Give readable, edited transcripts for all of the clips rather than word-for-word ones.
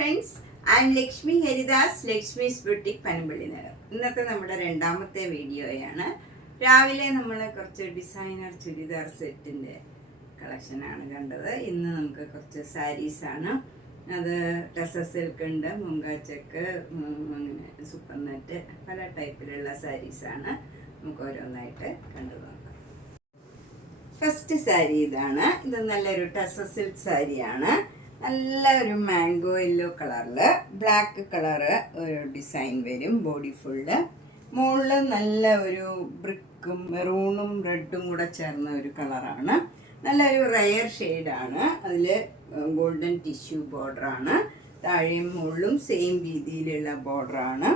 Friends, I M Lakshmi Haridas, Lakshmi's boutique Panampilly Nagar. ഇന്നത്തെ നമ്മുടെ രണ്ടാമത്തെ വീഡിയോയാണ്. രാവിലെ നമ്മൾ കുറച്ച് ഡിസൈനർ ചുരിദാർ സെറ്റിൻ്റെ കളക്ഷനാണ് കണ്ടത്. ഇന്ന് നമുക്ക് കുറച്ച് സാരീസാണ്. അത് ടസർ സിൽക്ക് ഉണ്ട്, മുങ്ക ചെക്ക്, അങ്ങനെ സൂപ്പർ നെറ്റ്, പല ടൈപ്പിലുള്ള സാരീസാണ്. നമുക്ക് ഓരോന്നായിട്ട് കണ്ടു നോക്കാം. ഫസ്റ്റ് സാരി ഇതാണ്. ഇത് നല്ലൊരു ടസർ സിൽക്ക് സാരിയാണ്. നല്ല ഒരു മാംഗോ യെല്ലോ കളറിൽ ബ്ലാക്ക് കളറ് ഒരു ഡിസൈൻ വരും. ബോഡി ഫുള്ള് മുകളിൽ നല്ല ഒരു ബ്രിക്കും മെറൂണും റെഡും കൂടെ ചേർന്ന ഒരു കളറാണ്. നല്ലൊരു റയർ ഷെയ്ഡാണ്. അതിൽ ഗോൾഡൻ ടിഷ്യൂ ബോർഡറാണ്. താഴെയും മുകളിലും സെയിം രീതിയിലുള്ള ബോർഡറാണ്.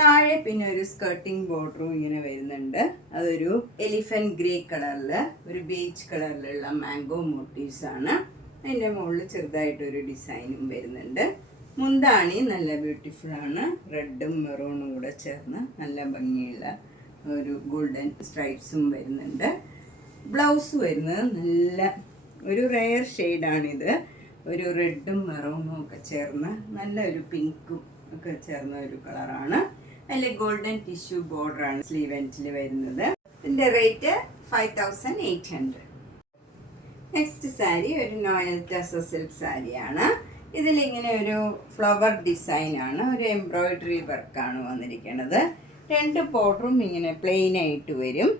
താഴെ പിന്നെ ഒരു സ്കേർട്ടിങ് ബോർഡറും ഇങ്ങനെ വരുന്നുണ്ട്. അതൊരു എലിഫന്റ് ഗ്രേ കളറിൽ ഒരു ബേജ് കളറിലുള്ള മാംഗോ മോട്ടീവ്സ് ആണ്. അതിൻ്റെ മുകളിൽ ചെറുതായിട്ടൊരു ഡിസൈനും വരുന്നുണ്ട്. മുന്താണി നല്ല ബ്യൂട്ടിഫുൾ ആണ്. റെഡും മെറൂണും കൂടെ ചേർന്ന് നല്ല ഭംഗിയുള്ള ഒരു ഗോൾഡൻ സ്ട്രൈപ്സും വരുന്നുണ്ട്. ബ്ലൗസ് വരുന്നത് നല്ല ഒരു റെയർ ഷെയ്ഡാണിത്. ഒരു റെഡും മെറൂണും ഒക്കെ ചേർന്ന് നല്ല ഒരു പിങ്കും ഒക്കെ ചേർന്ന ഒരു കളറാണ്. അതിൽ ഗോൾഡൻ ടിഷ്യൂ ബോർഡറാണ് സ്ലീവ് എൻഡിൽ വരുന്നത്. ഇതിൻ്റെ റേറ്റ് 5800. നെക്സ്റ്റ് സാരി ഒരു നോയൽ ടസർ സിൽക്ക് സാരിയാണ്. ഇതിലിങ്ങനെ ഒരു ഫ്ലവർ ഡിസൈനാണ്, ഒരു എംബ്രോയിഡറി വർക്കാണ് വന്നിരിക്കുന്നത്. രണ്ട് ബോർഡറും ഇങ്ങനെ പ്ലെയിൻ ആയിട്ട് വരും.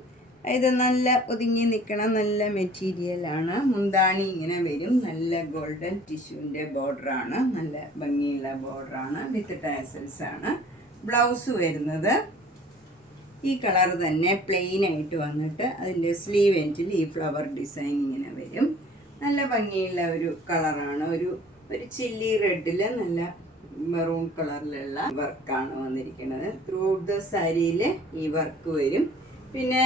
ഇത് നല്ല ഒതുങ്ങി നിൽക്കണ നല്ല മെറ്റീരിയലാണ്. മുന്താണി ഇങ്ങനെ വരും. നല്ല ഗോൾഡൻ ടിഷ്യൂവിൻ്റെ ബോർഡറാണ്. നല്ല ഭംഗിയുള്ള ബോർഡറാണ്. വിത്ത് ടാസൽസ് ആണ്. ബ്ലൗസ് വരുന്നത് ഈ കളർ തന്നെ പ്ലെയിൻ ആയിട്ട് വന്നിട്ട് അതിൻ്റെ സ്ലീവ് എൻഡിൽ ഈ ഫ്ലവർ ഡിസൈൻ ഇങ്ങനെ വരും. നല്ല ഭംഗിയുള്ള ഒരു കളറാണ്. ഒരു ചില്ലി റെഡിൽ നല്ല മെറൂൺ കളറിലുള്ള വർക്കാണ് വന്നിരിക്കുന്നത്. ത്രൂ ഔട്ട് ദ സാരിയിൽ ഈ വർക്ക് വരും. പിന്നെ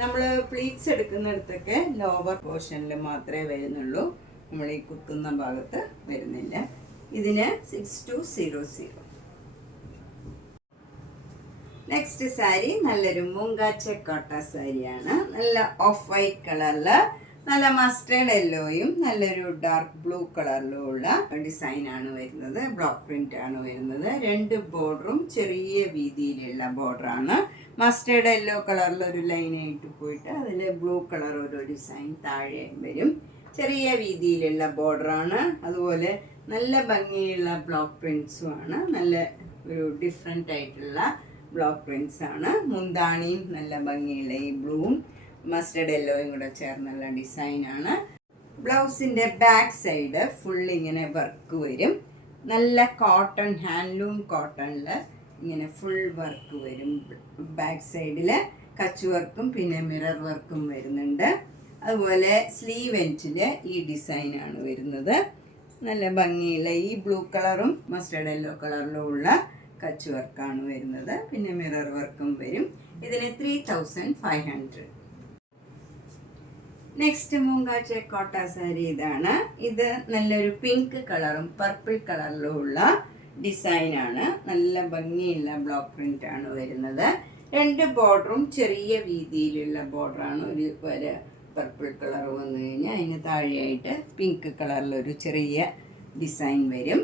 നമ്മൾ പ്ലീറ്റ്സ് എടുക്കുന്നിടത്തൊക്കെ ലോവർ പോർഷനിൽ മാത്രമേ വരുന്നുള്ളൂ. നമ്മൾ ഈ കുത്തുന്ന ഭാഗത്ത് വരുന്നില്ല. ഇതിന് 6200. നെക്സ്റ്റ് സാരി നല്ലൊരു മുങ്കാച്ച കോട്ട സാരിയാണ്. നല്ല ഓഫ് വൈറ്റ് കളറിൽ നല്ല മസ്റ്റേർഡ് യെല്ലോയും നല്ലൊരു ഡാർക്ക് ബ്ലൂ കളറിലും ഉള്ള ഡിസൈനാണ് വരുന്നത്. ബ്ലോക്ക് പ്രിന്റ് ആണ് വരുന്നത്. രണ്ട് ബോർഡറും ചെറിയ വീതിയിലുള്ള ബോർഡറാണ്. മസ്റ്റേർഡ് യെല്ലോ കളറിൽ ഒരു ലൈനായിട്ട് പോയിട്ട് അതിൽ ബ്ലൂ കളർ ഒരു ഡിസൈൻ താഴെ വരും. ചെറിയ വീതിയിലുള്ള ബോർഡറാണ്. അതുപോലെ നല്ല ഭംഗിയുള്ള ബ്ലോക്ക് പ്രിന്റ്സും ആണ്. നല്ല ഒരു ഡിഫറെൻ്റ് ആയിട്ടുള്ള ബ്ലോക്ക് പ്രിന്റ്സ് ആണ്. മുന്താണിയും നല്ല ഭംഗിയുള്ള ഈ ബ്ലൂവും മസ്റ്റേർഡ് യെല്ലോയും കൂടെ ചേർന്നുള്ള ഡിസൈനാണ്. ബ്ലൗസിൻ്റെ ബാക്ക് സൈഡ് ഫുൾ ഇങ്ങനെ വർക്ക് വരും. നല്ല കോട്ടൺ, ഹാൻഡ്ലൂം കോട്ടണിൽ ഇങ്ങനെ ഫുൾ വർക്ക് വരും. ബാക്ക് സൈഡിൽ കച്ച് വർക്കും പിന്നെ മിറർ വർക്കും വരുന്നുണ്ട്. അതുപോലെ സ്ലീവ് എൻഡിൽ ഈ ഡിസൈനാണ് വരുന്നത്. നല്ല ഭംഗിയുള്ള ഈ ബ്ലൂ കളറും മസ്റ്റേർഡ് യെല്ലോ കളറിലും ഉള്ള കച്ച് വർക്കാണ് വരുന്നത്. പിന്നെ മിറർ വർക്കും വരും. ഇതിന് 3500. നെക്സ്റ്റ് മുങ്കാച്ച കോട്ട സാരി ഇതാണ്. ഇത് നല്ലൊരു പിങ്ക് കളറും പർപ്പിൾ കളറിലും ഉള്ള ഡിസൈനാണ്. നല്ല ഭംഗിയുള്ള ബ്ലോക്ക് പ്രിന്റ് ആണ് വരുന്നത്. രണ്ട് ബോർഡറും ചെറിയ വീതിയിലുള്ള ബോർഡറാണ്. ഒരു വര പർപ്പിൾ കളർ വന്നു കഴിഞ്ഞാൽ അതിന് താഴെയായിട്ട് പിങ്ക് കളറിലൊരു ചെറിയ ഡിസൈൻ വരും.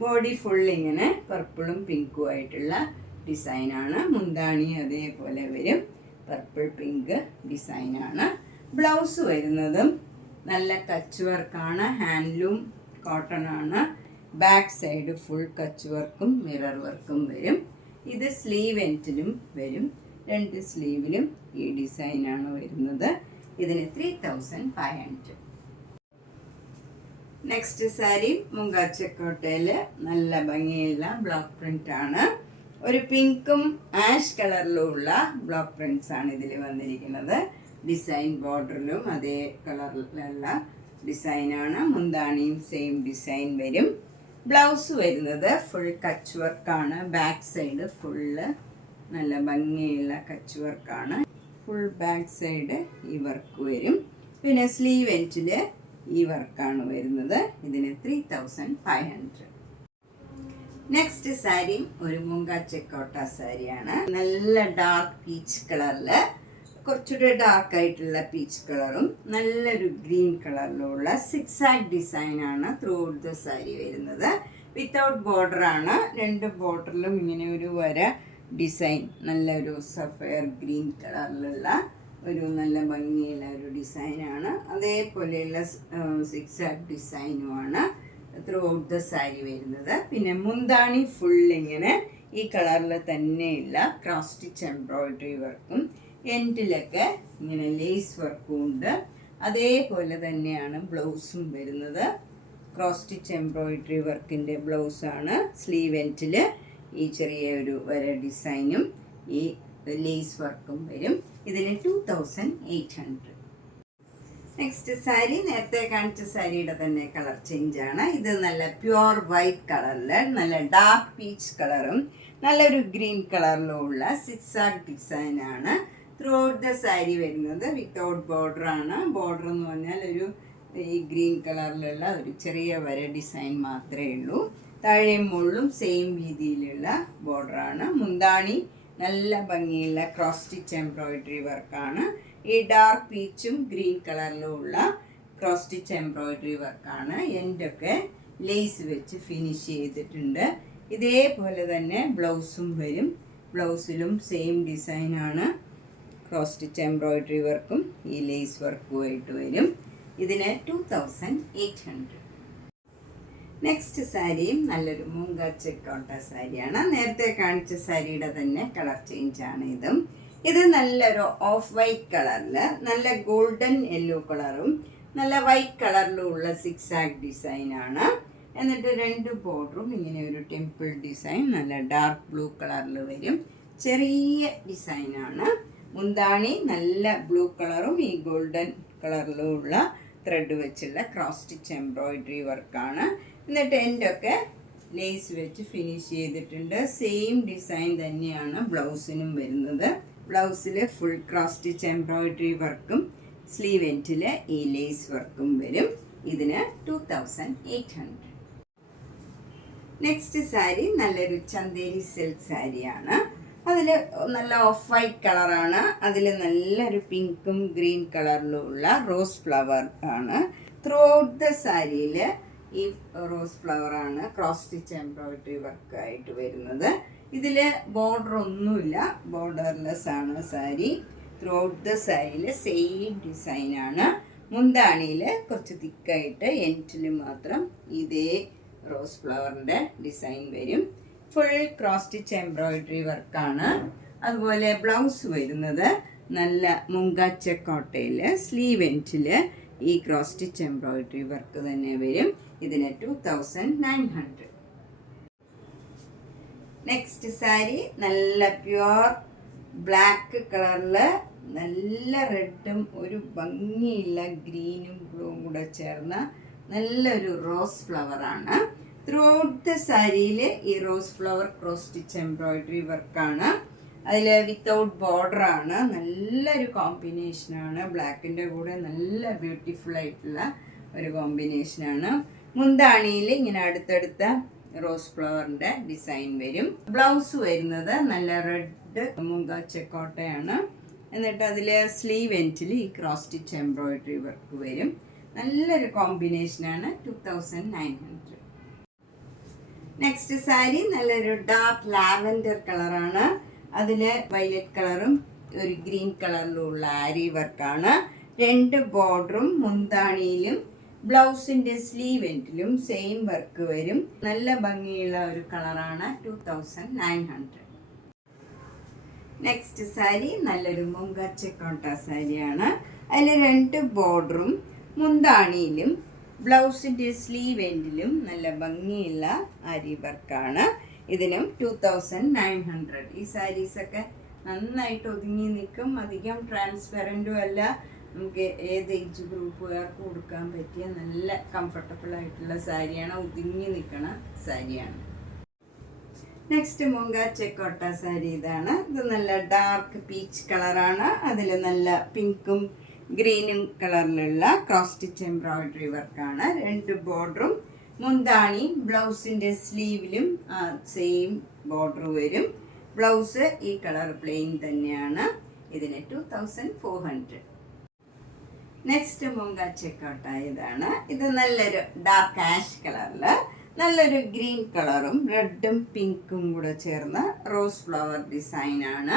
ബോഡി ഫുൾ ഇങ്ങനെ പർപ്പിളും പിങ്കും ആയിട്ടുള്ള ഡിസൈനാണ്. മുന്താണി അതേപോലെ വരും. പർപ്പിൾ പിങ്ക് ഡിസൈനാണ്. ബ്ലൗസ് വരുന്നതും നല്ല കച്ച് വർക്കാണ്. ഹാൻഡ്ലൂം കോട്ടൺ ആണ്. ബാക്ക് സൈഡ് ഫുൾ കച്ച് വർക്കും മിറർ വർക്കും വരും. ഇത് സ്ലീവ് എൻഡിലും വരും. രണ്ട് സ്ലീവിലും ഈ ഡിസൈനാണ് വരുന്നത്. ഇതിന് 3500. നെക്സ്റ്റ് സാരി മുങ്കാച്ചക്കോട്ടയിൽ നല്ല ഭംഗിയുള്ള ബ്ലോക്ക് പ്രിന്റ് ആണ്. ഒരു പിങ്കും ആഷ് കളറിലും ഉള്ള ബ്ലോക്ക് പ്രിന്റ്സ് ആണ് ഇതിൽ വന്നിരിക്കുന്നത്. ഡിസൈൻ ബോർഡറിലും അതേ കളറിലുള്ള ഡിസൈനാണ്. മുന്താണിയും സെയിം ഡിസൈൻ വരും. ബ്ലൗസ് വരുന്നത് ഫുൾ കച്ച് വർക്കാണ്. ബാക്ക് സൈഡ് ഫുള്ള് നല്ല ഭംഗിയുള്ള കച്ച് വർക്കാണ്. ഫുൾ ബാക്ക് സൈഡ് ഈ വർക്ക് വരും. പിന്നെ സ്ലീവ് എൻഡിൽ ഈ വർക്കാണ് വരുന്നത്. ഇതിന് 3500. നെക്സ്റ്റ് സാരി ഒരു മുങ്കാച്ച കോട്ട സാരിയാണ്. നല്ല ഡാർക്ക് പീച്ച് കളറിൽ കുറച്ചുകൂടെ ഡാർക്ക് ആയിട്ടുള്ള പീച്ച് കളറും നല്ലൊരു ഗ്രീൻ കളറിലുള്ള സിക്സാക് ഡിസൈനാണ് ത്രൂ ഔട്ട് ദ സാരി വരുന്നത്. വിത്തൗട്ട് ബോർഡറാണ്. രണ്ട് ബോർഡറിലും ഇങ്ങനെ ഒരു വര ഡിസൈൻ, നല്ലൊരു സഫയർ ഗ്രീൻ കളറിലുള്ള ഒരു നല്ല ഭംഗിയുള്ള ഒരു ഡിസൈനാണ്. അതേപോലെയുള്ള സിക്സാക് ഡിസൈനുമാണ് ത്രൂ ഔട്ട് ദ സാരി വരുന്നത്. പിന്നെ മുന്താണി ഫുൾ ഇങ്ങനെ ഈ കളറിൽ തന്നെയുള്ള ക്രോസ് സ്റ്റിച്ച് എംബ്രോയിഡറി വർക്കും എൻഡിലൊക്കെ ഇങ്ങനെ ലേസ് വർക്കും ഉണ്ട്. അതേപോലെ തന്നെയാണ് ബ്ലൗസും വരുന്നത്. ക്രോസ് സ്റ്റിച്ച് എംബ്രോയിഡറി വർക്കിൻ്റെ ബ്ലൗസാണ്. സ്ലീവ് എൻഡിൽ ഈ ചെറിയ ഒരു വര ഡിസൈനും ഈ ലേസ് വർക്കും വരും. ഇതിന് 2800. നെക്സ്റ്റ് സാരി നേരത്തെ കാണിച്ച സാരിയുടെ തന്നെ കളർ ചേഞ്ചാണ്. ഇത് നല്ല പ്യുവർ വൈറ്റ് കളറിൽ നല്ല ഡാർക്ക് പീച്ച് കളറും നല്ലൊരു ഗ്രീൻ കളറിലും ഉള്ള സിക്സാക് ഡിസൈനാണ് ത്രൂ ഔട്ട് ദ സാരി വരുന്നത്. വിത്തൗട്ട് ബോർഡറാണ്. ബോർഡർ എന്ന് പറഞ്ഞാൽ ഒരു ഈ ഗ്രീൻ കളറിലുള്ള ഒരു ചെറിയ വര ഡിസൈൻ മാത്രമേ ഉള്ളൂ. താഴെയും മുകളിലും സെയിം രീതിയിലുള്ള ബോർഡറാണ്. മുന്താണി നല്ല ഭംഗിയുള്ള ക്രോസ് സ്റ്റിച്ച് എംബ്രോയിഡറി വർക്കാണ്. ഈ ഡാർക്ക് പീച്ചും ഗ്രീൻ കളറിലും ഉള്ള ക്രോസ് സ്റ്റിച്ച് എംബ്രോയിഡറി വർക്കാണ്. എൻഡൊക്കെ ലേസ് വെച്ച് ഫിനിഷ് ചെയ്തിട്ടുണ്ട്. ഇതേപോലെ തന്നെ ബ്ലൗസും വരും. ബ്ലൗസിലും സെയിം ഡിസൈനാണ്. ക്രോസ് സ്റ്റിച്ച് എംബ്രോയിഡറി വർക്കും ഈ ലേസ് വർക്കുമായിട്ട് വരും. ഇതിന് 2800. നെക്സ്റ്റ് സാരിയും നല്ലൊരു മൂങ്ക ചെക്കോട്ട സാരിയാണ്. നേരത്തെ കാണിച്ച സാരിയുടെ തന്നെ കളർ ചേഞ്ചാണ് ഇതും. ഇത് നല്ലൊരു ഓഫ് വൈറ്റ് കളറിൽ നല്ല ഗോൾഡൻ യെല്ലോ കളറും നല്ല വൈറ്റ് കളറിലും ഉള്ള സിക്സാക് ഡിസൈനാണ്. എന്നിട്ട് രണ്ട് ബോർഡറും ഇങ്ങനെ ഒരു ടെമ്പിൾ ഡിസൈൻ നല്ല ഡാർക്ക് ബ്ലൂ കളറിൽ വരും. ചെറിയ ഡിസൈനാണ്. മുന്താണി നല്ല ബ്ലൂ കളറും ഈ ഗോൾഡൻ കളറിലും ഉള്ള ത്രെഡ് വെച്ചുള്ള ക്രോസ് സ്റ്റിച്ച് എംബ്രോയിഡറി വർക്കാണ്. എന്നിട്ട് എൻഡൊക്കെ ലേസ് വെച്ച് ഫിനിഷ് ചെയ്തിട്ടുണ്ട്. സെയിം ഡിസൈൻ തന്നെയാണ് ബ്ലൗസിനും വരുന്നത്. ബ്ലൗസിൽ ഫുൾ ക്രോസ് സ്റ്റിച്ച് എംബ്രോയിഡറി വർക്കും സ്ലീവ് എൻഡിൽ ഈ ലേസ് വർക്കും വരും. ഇതിന് 2800. നെക്സ്റ്റ് സാരി നല്ലൊരു ചന്തേരി സിൽക്ക് സാരിയാണ്. അതിൽ നല്ല ഓഫ് വൈറ്റ് കളറാണ്. അതിൽ നല്ലൊരു പിങ്കും ഗ്രീൻ കളറിലും ഉള്ള റോസ് ഫ്ലവർ ആണ്. ത്രൂ ഔട്ട് ദ സാരിയിൽ ഈ റോസ് ഫ്ലവറാണ് ക്രോസ് സ്റ്റിച്ച് എംബ്രോയിഡറി വർക്കായിട്ട് വരുന്നത്. ഇതിൽ ബോർഡർ ഒന്നുമില്ല, ബോർഡർലെസ് ആണ് സാരി. ത്രൂ ഔട്ട് ദ സാരിയിൽ സെയിം ഡിസൈനാണ്. മുന്താണിയിൽ കുറച്ച് തിക്കായിട്ട് എൻഡിൽ മാത്രം ഇതേ റോസ് ഫ്ലവറിൻ്റെ ഡിസൈൻ വരും. ഫുൾ ക്രോസ് സ്റ്റിച്ച് എംബ്രോയിഡറി വർക്കാണ്. അതുപോലെ ബ്ലൗസ് വരുന്നത് നല്ല മുങ്ക ചെക്കോട്ടയിൽ സ്ലീവ് എൻഡിൽ ഈ ക്രോസ് സ്റ്റിച്ച് എംബ്രോയിഡറി വർക്ക് തന്നെ വരും. ഇതിന് 2900. നെക്സ്റ്റ് സാരി നല്ല പ്യുവർ ബ്ലാക്ക് കളറിൽ നല്ല റെഡും ഒരു ഭംഗിയുള്ള ഗ്രീനും ബ്ലൂവും കൂടെ ചേർന്ന നല്ലൊരു റോസ് ഫ്ലവറാണ്. ത്രൂ ഔട്ട് ദ സാരിയിൽ ഈ rose flower cross stitch embroidery വർക്കാണ്. അതിൽ വിത്തൗട്ട് ബോർഡറാണ്. നല്ലൊരു കോമ്പിനേഷനാണ്. ബ്ലാക്കിൻ്റെ കൂടെ നല്ല ബ്യൂട്ടിഫുൾ ആയിട്ടുള്ള ഒരു കോമ്പിനേഷനാണ്. മുന്താണിയിൽ ഇങ്ങനെ അടുത്തടുത്ത റോസ് ഫ്ലവറിൻ്റെ ഡിസൈൻ വരും. ബ്ലൗസ് വരുന്നത് നല്ല റെഡ് മുങ്ക ചെക്കോട്ടയാണ്. എന്നിട്ട് അതിൽ സ്ലീവ് എൻഡിൽ ഈ ക്രോസ് സ്റ്റിച്ച് എംബ്രോയിഡറി വർക്ക് വരും. നല്ലൊരു കോമ്പിനേഷനാണ്. 2900. നെക്സ്റ്റ് സാരി നല്ലൊരു ഡാർക്ക് ലാവൻഡർ കളറാണ്. അതിൽ വയലറ്റ് കളറും ഒരു ഗ്രീൻ കളറിലും ഉള്ള ആരി വർക്കാണ്. രണ്ട് ബോർഡറും മുന്താണിയിലും ബ്ലൗസിൻ്റെ സ്ലീവ് എൻഡിലും സെയിം വർക്ക് വരും. നല്ല ഭംഗിയുള്ള ഒരു കളറാണ്. 2900. നെക്സ്റ്റ് സാരി നല്ലൊരു മുങ്ക ചെക്കോട്ട സാരിയാണ്. അതിൽ രണ്ട് ബോർഡറും മുന്താണിയിലും ബ്ലൗസിൻ്റെ സ്ലീവ് എൻഡിലും നല്ല ഭംഗിയുള്ള ആരി വർക്കാണ്. ഇതിനും 2900. ഈ സാരീസൊക്കെ നന്നായിട്ട് ഒതുങ്ങി നിൽക്കും. അധികം ട്രാൻസ്പെറൻറ്റും അല്ല. നമുക്ക് ഏത് ഏജ് ഗ്രൂപ്പുകാർക്ക് കൊടുക്കാൻ പറ്റിയ നല്ല കംഫർട്ടബിൾ ആയിട്ടുള്ള സാരിയാണ്. ഒതുങ്ങി നിൽക്കണ സാരിയാണ്. നെക്സ്റ്റ് മുങ്ക ചെക്കോട്ട സാരി ഇതാണ്. ഇത് നല്ല ഡാർക്ക് പീച്ച് കളറാണ്. അതിൽ നല്ല പിങ്കും ഗ്രീനും കളറിലുള്ള ക്രോസ് സ്റ്റിച്ച് എംബ്രോയിഡറി വർക്കാണ്. രണ്ട് ബോർഡറും മുന്താണി ബ്ലൗസിൻ്റെ സ്ലീവിലും സെയിം ബോർഡർ വരും. ബ്ലൗസ് ഈ കളർ പ്ലെയിൻ തന്നെയാണ്. ഇതിന് 2400. നെക്സ്റ്റ് മൂങ്ക ചെക്കോട്ട ഇതാണ്. ഇത് നല്ലൊരു ഡാർക്ക് ആഷ് കളറിൽ നല്ലൊരു ഗ്രീൻ കളറും റെഡും പിങ്കും കൂടെ ചേർന്ന റോസ് ഫ്ലവർ ഡിസൈനാണ്.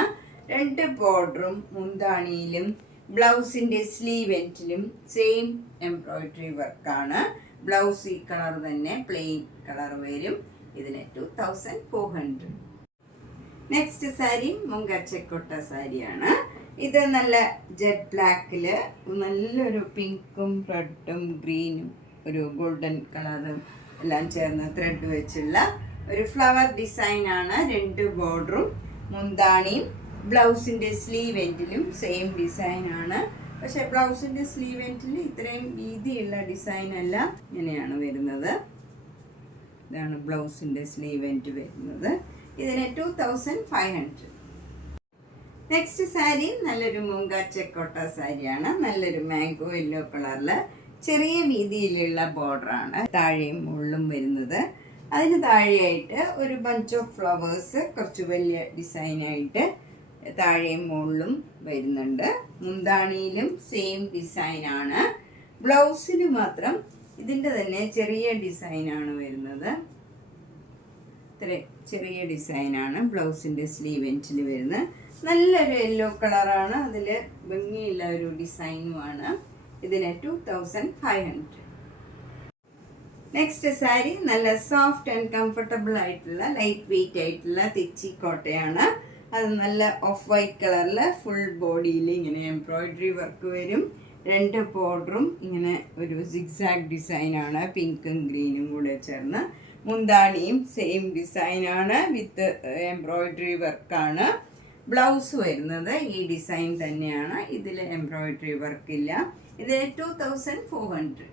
2 ബോർഡറും മുന്താണിയിലും ബ്ലൗസിൻ്റെ സ്ലീവ് എൻഡിലും സെയിം എംബ്രോയിഡറി വർക്കാണ്. ബ്ലൗസ് ഈ കളർ തന്നെ പ്ലെയിൻ കളർ വരും. ഇതിന് 2400. നെക്സ്റ്റ് സാരി മൂങ്ക ചെക്കോട്ട സാരിയാണ്. ഇത് നല്ല ജെറ്റ് ബ്ലാക്കിൽ നല്ലൊരു പിങ്കും റെഡും ഗ്രീനും ഒരു ഗോൾഡൻ കളറും എല്ലാം ചേർന്ന് ത്രെഡ് വെച്ചുള്ള ഒരു ഫ്ലവർ ഡിസൈനാണ്. 2 ബോർഡറും മുന്താണിയും ബ്ലൗസിൻ്റെ സ്ലീവ് എൻഡിലും സെയിം ഡിസൈനാണ്. പക്ഷേ ബ്ലൗസിൻ്റെ സ്ലീവ് എൻഡിൽ ഇത്രയും വീതിയുള്ള ഡിസൈൻ അല്ല, ഇങ്ങനെയാണ് വരുന്നത്. ഇതാണ് ബ്ലൗസിൻ്റെ സ്ലീവ് എൻഡ് വരുന്നത്. ഇതിന് 2500. നെക്സ്റ്റ് സാരി നല്ലൊരു മൂങ്ക ചെക്കോട്ട സാരിയാണ്. നല്ലൊരു മാംഗോ യെല്ലോ കളറിൽ ചെറിയ വീതിയിലുള്ള ബോർഡറാണ് താഴെയും മുകളിലും വരുന്നത്. അതിന് താഴെയായിട്ട് ഒരു ബഞ്ച് ഓഫ് ഫ്ലവേഴ്സ് കുറച്ച് വലിയ ഡിസൈനായിട്ട് താഴെയും മുകളിലും വരുന്നുണ്ട്. മുന്താണിയിലും സെയിം ഡിസൈനാണ്. ബ്ലൗസിന് മാത്രം ഇതിൻ്റെ തന്നെ ചെറിയ ഡിസൈനാണ് വരുന്നത്. ഇത്ര ചെറിയ ഡിസൈനാണ് ബ്ലൗസിൻ്റെ സ്ലീവ് എൻഡിൽ വരുന്നത്. നല്ലൊരു യെല്ലോ കളറാണ്, അതിൽ ഭംഗിയുള്ള ഒരു ഡിസൈനുമാണ്. ഇതിന് 2500. നെക്സ്റ്റ് സാരി നല്ല സോഫ്റ്റ് ആൻഡ് കംഫർട്ടബിൾ ആയിട്ടുള്ള ലൈറ്റ് വെയിറ്റ് ആയിട്ടുള്ള തെച്ചി കോട്ടയാണ്. അത് നല്ല ഓഫ് വൈറ്റ് കളറിൽ ഫുൾ ബോഡിയിൽ ഇങ്ങനെ എംബ്രോയിഡറി വർക്ക് വരും. 2 ബോർഡറും ഇങ്ങനെ ഒരു സിഗ്സാഗ് ഡിസൈനാണ്, പിങ്കും ഗ്രീനും കൂടെ ചേർന്ന്. മുന്താണിയും സെയിം ഡിസൈനാണ് വിത്ത് എംബ്രോയിഡറി വർക്കാണ്. ബ്ലൗസ് വരുന്നത് ഈ ഡിസൈൻ തന്നെയാണ്, ഇതിൽ എംബ്രോയിഡറി വർക്കില്ല. ഇത് 2400.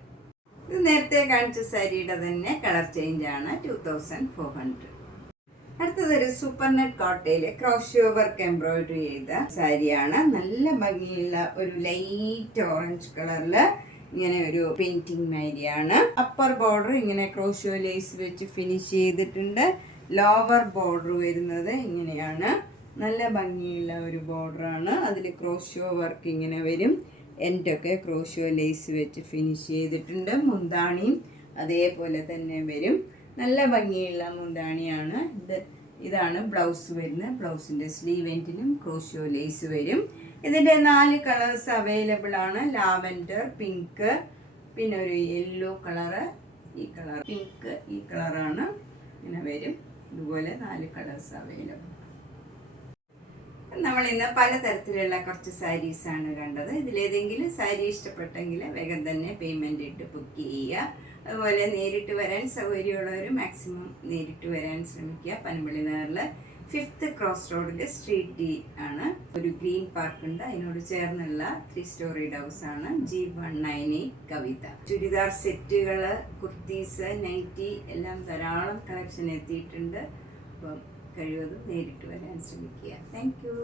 ഇത് നേരത്തെ കാണിച്ച സാരിയുടെ തന്നെ കളർ ചേഞ്ച് ആണ്, 2400. അടുത്തതൊരു സൂപ്പർ നെറ്റ് കോട്ടയിൽ ക്രോഷ്യോ വർക്ക് എംബ്രോയിഡറി ചെയ്ത സാരിയാണ്. നല്ല ഭംഗിയുള്ള ഒരു ലൈറ്റ് ഓറഞ്ച് കളറിൽ ഇങ്ങനെ ഒരു പെയിന്റിങ് മാരിയാണ്. അപ്പർ ബോർഡർ ഇങ്ങനെ ക്രോഷ്യോ ലേസ് വെച്ച് ഫിനിഷ് ചെയ്തിട്ടുണ്ട്. ലോവർ ബോർഡർ വരുന്നത് ഇങ്ങനെയാണ്. നല്ല ഭംഗിയുള്ള ഒരു ബോർഡറാണ്. അതിൽ ക്രോഷ്യോ വർക്ക് ഇങ്ങനെ വരും. എൻഡൊക്കെ ക്രോഷ്യോ ലേസ് വെച്ച് ഫിനിഷ് ചെയ്തിട്ടുണ്ട്. മുന്താണിയും അതേപോലെ തന്നെ വരും. നല്ല ഭംഗിയുള്ള മുന്താണിയാണ്. ഇതാണ് ബ്ലൗസ് വരുന്നത്. ബ്ലൗസിൻ്റെ സ്ലീവ് എൻഡിലും ക്രോഷ്യോ ലേസ് വരും. ഇതിൻ്റെ 4 കളേഴ്സ് അവൈലബിൾ ആണ്. ലാവൻഡർ, പിങ്ക്, പിന്നെ ഒരു യെല്ലോ കളറ്, ഈ കളർ പിങ്ക്, ഈ കളറാണ് ഇങ്ങനെ വരും. ഇതുപോലെ 4 കളേഴ്സ് അവൈലബിൾ. നമ്മൾ ഇന്ന് പലതരത്തിലുള്ള കുറച്ച് സാരീസാണ് കണ്ടത്. ഇതിലേതെങ്കിലും സാരി ഇഷ്ടപ്പെട്ടെങ്കിൽ വേഗം തന്നെ പേയ്മെൻ്റ് ഇട്ട് ബുക്ക് ചെയ്യുക. അതുപോലെ നേരിട്ട് വരാൻ സൗകര്യമുള്ളവർ മാക്സിമം നേരിട്ട് വരാൻ ശ്രമിക്കുക. പനമ്പള്ളി നഗറിൽ 5th ക്രോസ് റോഡിൽ സ്ട്രീറ്റ് ഡി ആണ്. ഒരു ഗ്രീൻ പാർക്ക് ഉണ്ട്, അതിനോട് ചേർന്നുള്ള 3 സ്റ്റോറിഡ് ഹൗസ് ആണ്. G198 കവിത. ചുരിദാർ സെറ്റുകൾ, കുർത്തീസ്, നൈറ്റി എല്ലാം ധാരാളം കളക്ഷൻ എത്തിയിട്ടുണ്ട്. അപ്പം കഴിവതും നേരിട്ട് വരാൻ ശ്രമിക്കുക. Thank you.